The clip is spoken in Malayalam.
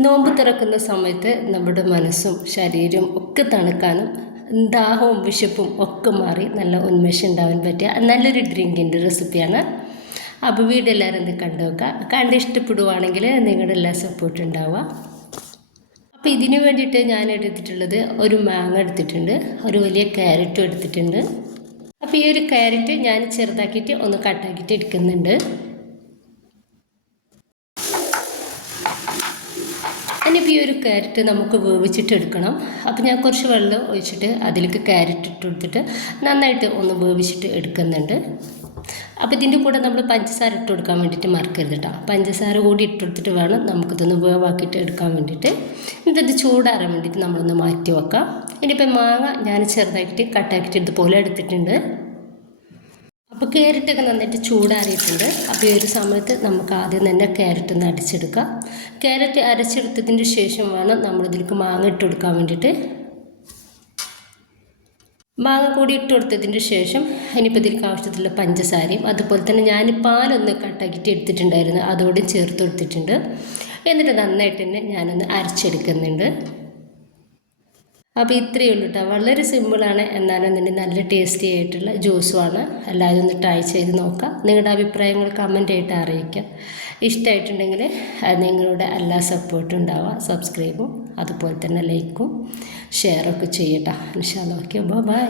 നോമ്പ് തുറക്കുന്ന സമയത്ത് നമ്മുടെ മനസ്സും ശരീരവും ഒക്കെ തണുക്കാനും ദാഹവും വിശപ്പും ഒക്കെ മാറി നല്ല ഉന്മേഷം ഉണ്ടാവാൻ പറ്റിയ നല്ലൊരു ഡ്രിങ്കിൻ്റെ റെസിപ്പിയാണ്. അപ്പോൾ വീഡിയോ എല്ലാവരും ഒന്ന് കണ്ടു നോക്കുക. കണ്ട് ഇഷ്ടപ്പെടുവാണെങ്കിൽ നിങ്ങളുടെ എല്ലാ സപ്പോർട്ട് ഉണ്ടാവുക. അപ്പോൾ ഇതിന് വേണ്ടിയിട്ട് ഞാൻ എടുത്തിട്ടുള്ളത് ഒരു മാങ്ങ എടുത്തിട്ടുണ്ട്, ഒരു വലിയ ക്യാരറ്റും എടുത്തിട്ടുണ്ട്. അപ്പോൾ ഈ ഒരു ക്യാരറ്റ് ഞാൻ ചെറുതാക്കിയിട്ട് ഒന്ന് കട്ടാക്കിയിട്ട് എടുക്കുന്നുണ്ട്. ഇനിയിപ്പോൾ ഈ ഒരു ക്യാരറ്റ് നമുക്ക് വേവിച്ചിട്ട് എടുക്കണം. അപ്പോൾ ഞാൻ കുറച്ച് വെള്ളം ഒഴിച്ചിട്ട് അതിലേക്ക് ക്യാരറ്റ് ഇട്ട് കൊടുത്തിട്ട് നന്നായിട്ട് ഒന്ന് വേവിച്ചിട്ട് എടുക്കുന്നുണ്ട്. അപ്പോൾ ഇതിൻ്റെ കൂടെ നമ്മൾ പഞ്ചസാര ഇട്ട് കൊടുക്കാൻ വേണ്ടിയിട്ട് മറക്കരുത് കേട്ടോ. പഞ്ചസാര കൂടി ഇട്ട് കൊടുത്തിട്ട് വേണം നമുക്കിതൊന്ന് വേവാക്കിയിട്ട് എടുക്കാൻ വേണ്ടിയിട്ട്. എന്നിട്ട് ചൂടാറാൻ വേണ്ടിയിട്ട് നമ്മളൊന്ന് മാറ്റി വെക്കാം. ഇനിയിപ്പോൾ മാങ്ങ ഞാൻ ചെറുതായിട്ട് കട്ടാക്കിയിട്ട് ഇതുപോലെ എടുത്തിട്ടുണ്ട്. അപ്പോൾ ക്യാരറ്റൊക്കെ നന്നായിട്ട് ചൂടാറിയിട്ടുണ്ട്. അപ്പോൾ ഈ ഒരു സമയത്ത് നമുക്ക് ആദ്യം തന്നെ ക്യാരറ്റ് ഒന്ന് അരച്ചെടുക്കാം. ക്യാരറ്റ് അരച്ചെടുത്തതിന് ശേഷം വേണം നമ്മളിതിലേക്ക് മാങ്ങ ഇട്ട് കൊടുക്കാൻ വേണ്ടിയിട്ട്. മാങ്ങ കൂടി ഇട്ട് കൊടുത്തതിന് ശേഷം ഇനിയിപ്പോൾ ഇതിലേക്ക് ആവശ്യത്തിലുള്ള പഞ്ചസാരയും അതുപോലെ തന്നെ ഞാൻ പാലൊന്ന് കട്ടാക്കിയിട്ട് എടുത്തിട്ടുണ്ടായിരുന്നു, അതോടും ചേർത്ത് കൊടുത്തിട്ടുണ്ട്. എന്നിട്ട് നന്നായിട്ട് തന്നെ ഞാനൊന്ന് അരച്ചെടുക്കുന്നുണ്ട്. അപ്പോൾ ഇത്രയേ ഉള്ളൂ കേട്ടോ. വളരെ സിമ്പിളാണ്, എന്നാലും തന്നെ നല്ല ടേസ്റ്റി ആയിട്ടുള്ള ജ്യൂസുമാണ്. എല്ലാവരും ഒന്ന് ട്രൈ ചെയ്ത് നോക്കാം. നിങ്ങളുടെ അഭിപ്രായങ്ങൾ കമൻ്റ് ആയിട്ട് അറിയിക്കാം. ഇഷ്ടമായിട്ടുണ്ടെങ്കിൽ നിങ്ങളുടെ എല്ലാ സപ്പോർട്ടും ഉണ്ടാവുക. സബ്സ്ക്രൈബും അതുപോലെ തന്നെ ലൈക്കും ഷെയറൊക്കെ ചെയ്യട്ടോ. ഇൻഷാ അല്ലാഹ്. Okay, by.